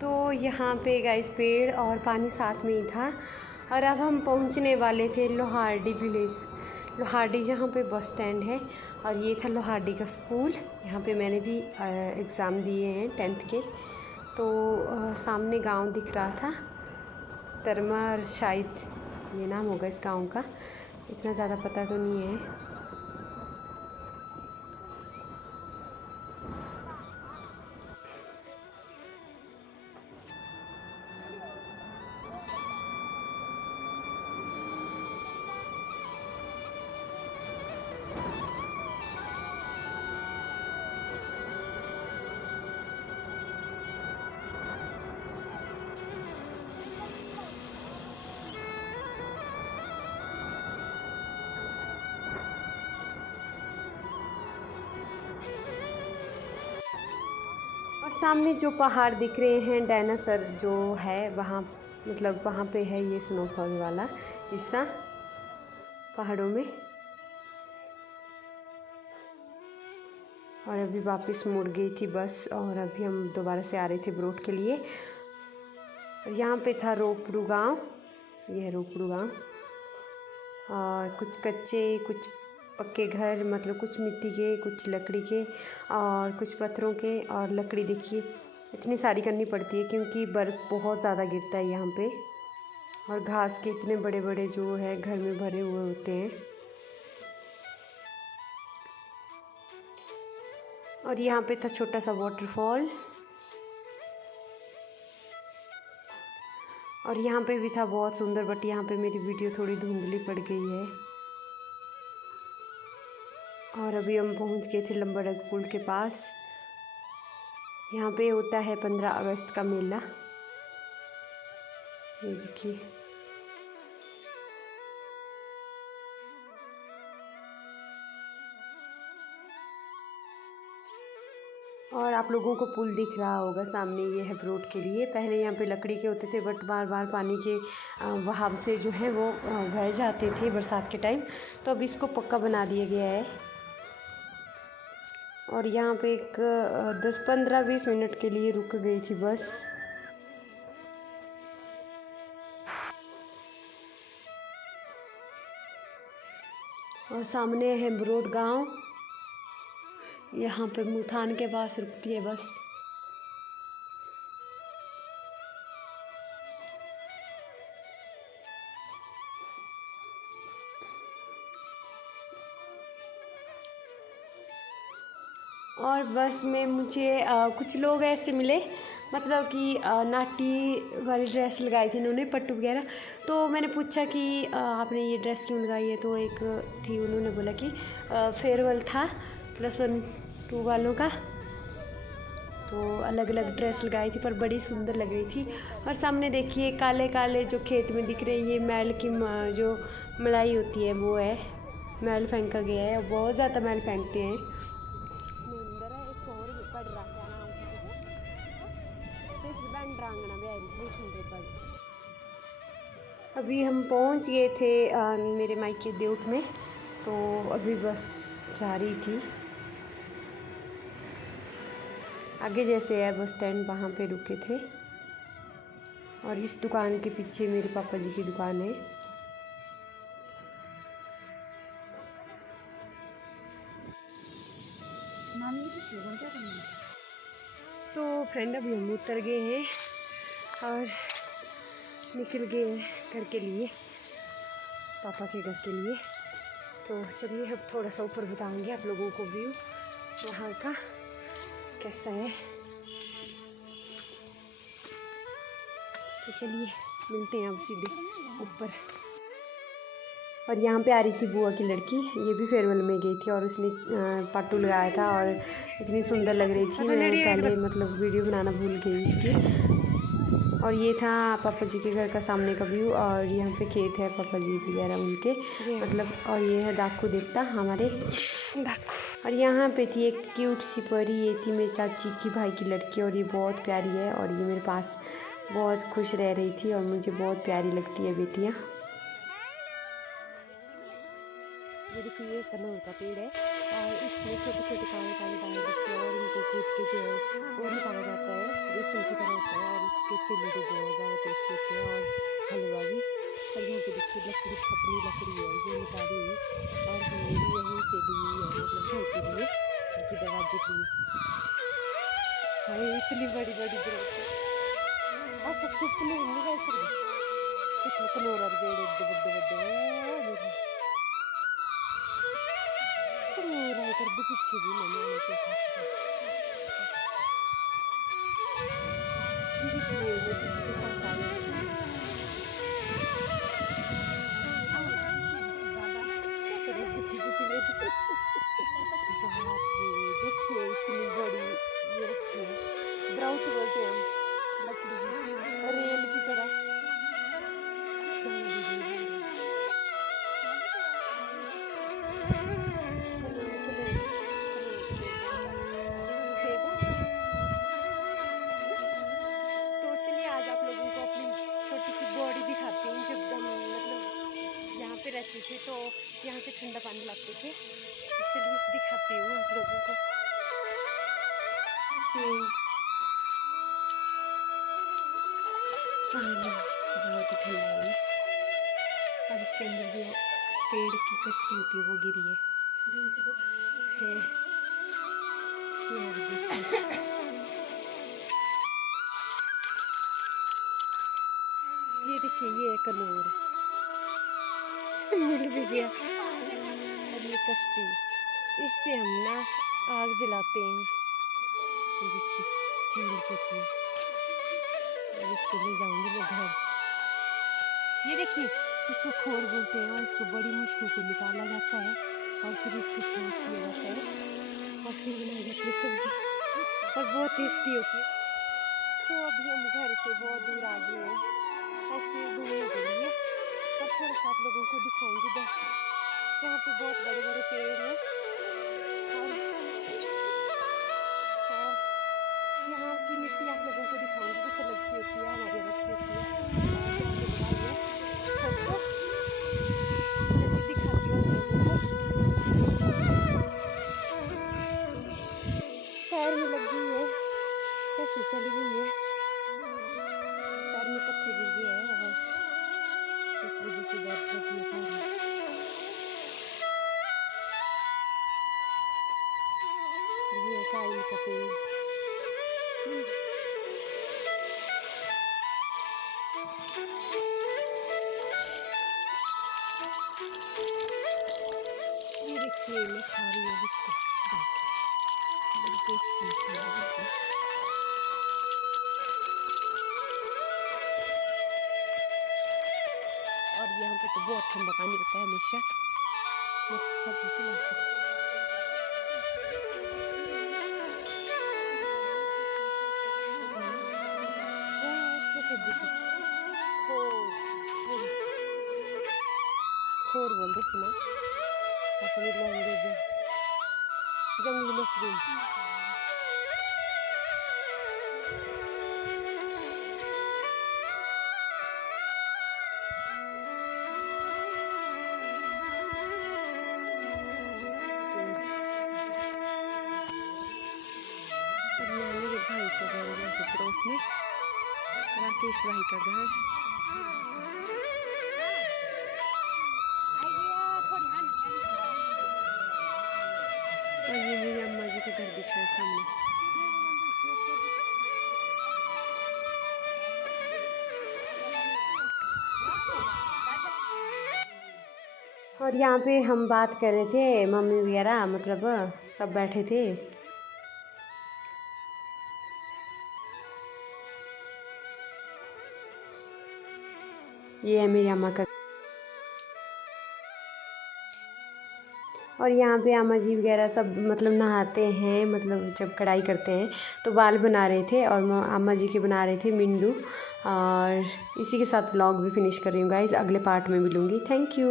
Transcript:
तो यहाँ पे गाइस पेड़ और पानी साथ में ही था। और अब हम पहुँचने वाले थे लोहारडी विलेज, लोहारडी जहाँ पे बस स्टैंड है। और ये था लोहारडी का स्कूल, यहाँ पे मैंने भी एग्ज़ाम दिए हैं 10th के। तो सामने गांव दिख रहा था, तरमर शायद ये नाम होगा इस गांव का, इतना ज़्यादा पता तो नहीं है। और सामने जो पहाड़ दिख रहे हैं, डायनासोर जो है वहाँ, मतलब वहाँ पे है ये स्नोफॉल वाला हिस्सा पहाड़ों में। और अभी वापस मुड़ गई थी बस, और अभी हम दोबारा से आ रहे थे ब्रोड के लिए। और यहाँ पे था रोपड़ू गांव, ये है रोपड़ू गांव। और कुछ कच्चे कुछ पक्के घर, मतलब कुछ मिट्टी के, कुछ लकड़ी के और कुछ पत्थरों के। और लकड़ी देखिए इतनी सारी करनी पड़ती है क्योंकि बर्फ़ बहुत ज़्यादा गिरता है यहाँ पे। और घास के इतने बड़े बड़े जो है घर में भरे हुए होते हैं। और यहाँ पे था छोटा सा वाटरफॉल। और यहाँ पे भी था बहुत सुंदर, बट यहाँ पे मेरी वीडियो थोड़ी धुंधली पड़ गई है। और अभी हम पहुँच गए थे लंबड़क पुल के पास। यहाँ पे होता है 15 अगस्त का मेला, ये देखिए। और आप लोगों को पुल दिख रहा होगा सामने, ये है ब्रोड के लिए। पहले यहाँ पे लकड़ी के होते थे, बट बार बार पानी के बहाव से जो है वो बह जाते थे बरसात के टाइम, तो अब इसको पक्का बना दिया गया है। और यहाँ पे एक 10-15-20 मिनट के लिए रुक गई थी बस। और सामने है ब्रोड गांव, यहाँ पे मुथान के पास रुकती है बस। और बस में मुझे कुछ लोग ऐसे मिले, मतलब कि नाटी वाली ड्रेस लगाई थी इन्होंने, पट्टू वगैरह। तो मैंने पूछा कि आपने ये ड्रेस क्यों लगाई है, तो एक थी, उन्होंने बोला कि फेयरवेल था +1-2 वालों का, तो अलग अलग ड्रेस लगाई थी, पर बड़ी सुंदर लग रही थी। और सामने देखिए काले काले जो खेत में दिख रहे हैं, ये मैल की जो मलाई होती है वो है, मैल फेंका गया है। बहुत ज़्यादा मैल फेंकते हैं। अभी हम पहुंच गए थे मेरे मायके देउट में, तो अभी बस जा रही थी आगे, जैसे है बस स्टैंड वहाँ पे रुके थे। और इस दुकान के पीछे मेरे पापा जी की दुकान है। तो फ्रेंड अभी हम उतर गए हैं और निकल गए हैं घर के लिए, पापा के घर के लिए। तो चलिए अब थोड़ा सा ऊपर बताऊंगी आप लोगों को व्यू वहाँ का कैसा है। तो चलिए मिलते हैं अब सीधे ऊपर। और यहाँ पे आ रही थी बुआ की लड़की, ये भी फेयरवेल में गई थी और उसने पट्टू लगाया था और इतनी सुंदर लग रही थी। मैं पहले मतलब वीडियो बनाना भूल गई इसकी। और ये था पापा जी के घर का सामने का व्यू, और यहाँ पे खेत है पापा जी वगैरह उनके, मतलब। और ये है डाकू देवता हमारे डाकू। और यहाँ पे थी एक क्यूट सी परी, ये थी मेरी चाची की भाई की लड़की, और ये बहुत प्यारी है। और ये मेरे पास बहुत खुश रह रही थी, और मुझे बहुत प्यारी लगती है बेटियाँ। ये देखिए ये कनौर का पेड़ है, और इसमें छोटे छोटे काले काले दाने लगते हैं, और इनको कूट के जो है वो निकाला जाता है। बेसन की तरह होता है और इसके चिल्ले भी बहुत ज़्यादा टेस्टी होते हैं और हलवा भी। और यहाँ पे देखिए लकड़ी, अपनी लकड़ी है ये निकाली हुई और हमने भी यहीं से ली हुई है, मतलब घर के लिए, घर के दरवाजे के लिए। हाय इतनी बड़ी बड़ी दरख्त आज तो सुपने नहीं रह सकते, कितने कलोर पेड़ एड्डे बड़े बड़े राय कर दो पीछे भी नहीं आना चाहिए। देखिए मैं दीदी के साथ आई हूँ। देखिए इतनी बड़ी ये रखी है, ग्राउट बोलते हैं हम, लकड़ी रेल की तरह। तो चलिए आज आप लोगों को अपनी छोटी सी बॉडी दिखाती हूँ। जब हम मतलब यहाँ पे रहते थे तो यहाँ से ठंडा पानी लाते थे, तो चलिए दिखाती हूँ आप लोगों को। बहुत ही ठंडा है और इसके अंदर जो पेड़ की कश्ती होती है वो गिरी है। ये देखिए ये कनौर मिल भी गया। और ये कश्ती, इससे हम ना आग जलाते हैं। ये देखिए चील की होती है और इसको ले जाऊंगी मैं घर। ये देखिए इसको खोर बोलते हैं और इसको बड़ी मुश्किल से निकाला जाता है और फिर इसको साफ किया जाता है और फिर बनाई जाती है सब्जी और बहुत टेस्टी होती है। तो अभी हम घर से बहुत दूर आ गए हैं ऐसे घूमने के लिए और थोड़ा सा आप लोगों को दिखाऊंगी। बस यहाँ पे बहुत बड़े बड़े पेड़ हैं और यहाँ की मिट्टी आप लोगों को दिखाऊंगी, कुछ अलग सी होती है, हमारी अलग सी होती है। और यहाँ पे लगाई है सरसों, चलिए दिखाती हूँ आप लोगों को। पैर में लग गई है, कैसे चली गई है, पैर में पत्थर गिर गया है और उस वजह से दर्द होती है पैर में। ये चावल का पेड़, ये देखिए मैं खा रही हूँ इसको, टेस्टी है। और यहाँ पे तो बहुत ठंडा पानी होता है हमेशा, सब पिला सकते। खोर बोलते सुना अपनी लैंग्वेज है, जंगली मशरूम। और ये मेरे भाई का घर है यहाँ पे पड़ोस में, राकेश भाई का घर। और ये मेरी अम्मा जी का घर दिख रहा है सामने। और यहाँ पे हम बात कर रहे थे, मम्मी वगैरह मतलब सब बैठे थे। ये है मेरी अम्मा का। और यहाँ पे अम्मा जी वगैरह सब मतलब नहाते हैं, मतलब जब कढ़ाई करते हैं तो बाल बना रहे थे और अम्मा जी के बना रहे थे मिंडू। और इसी के साथ व्लॉग भी फिनिश कर रही हूँ गाइस, अगले पार्ट में मिलूँगी। Thank you.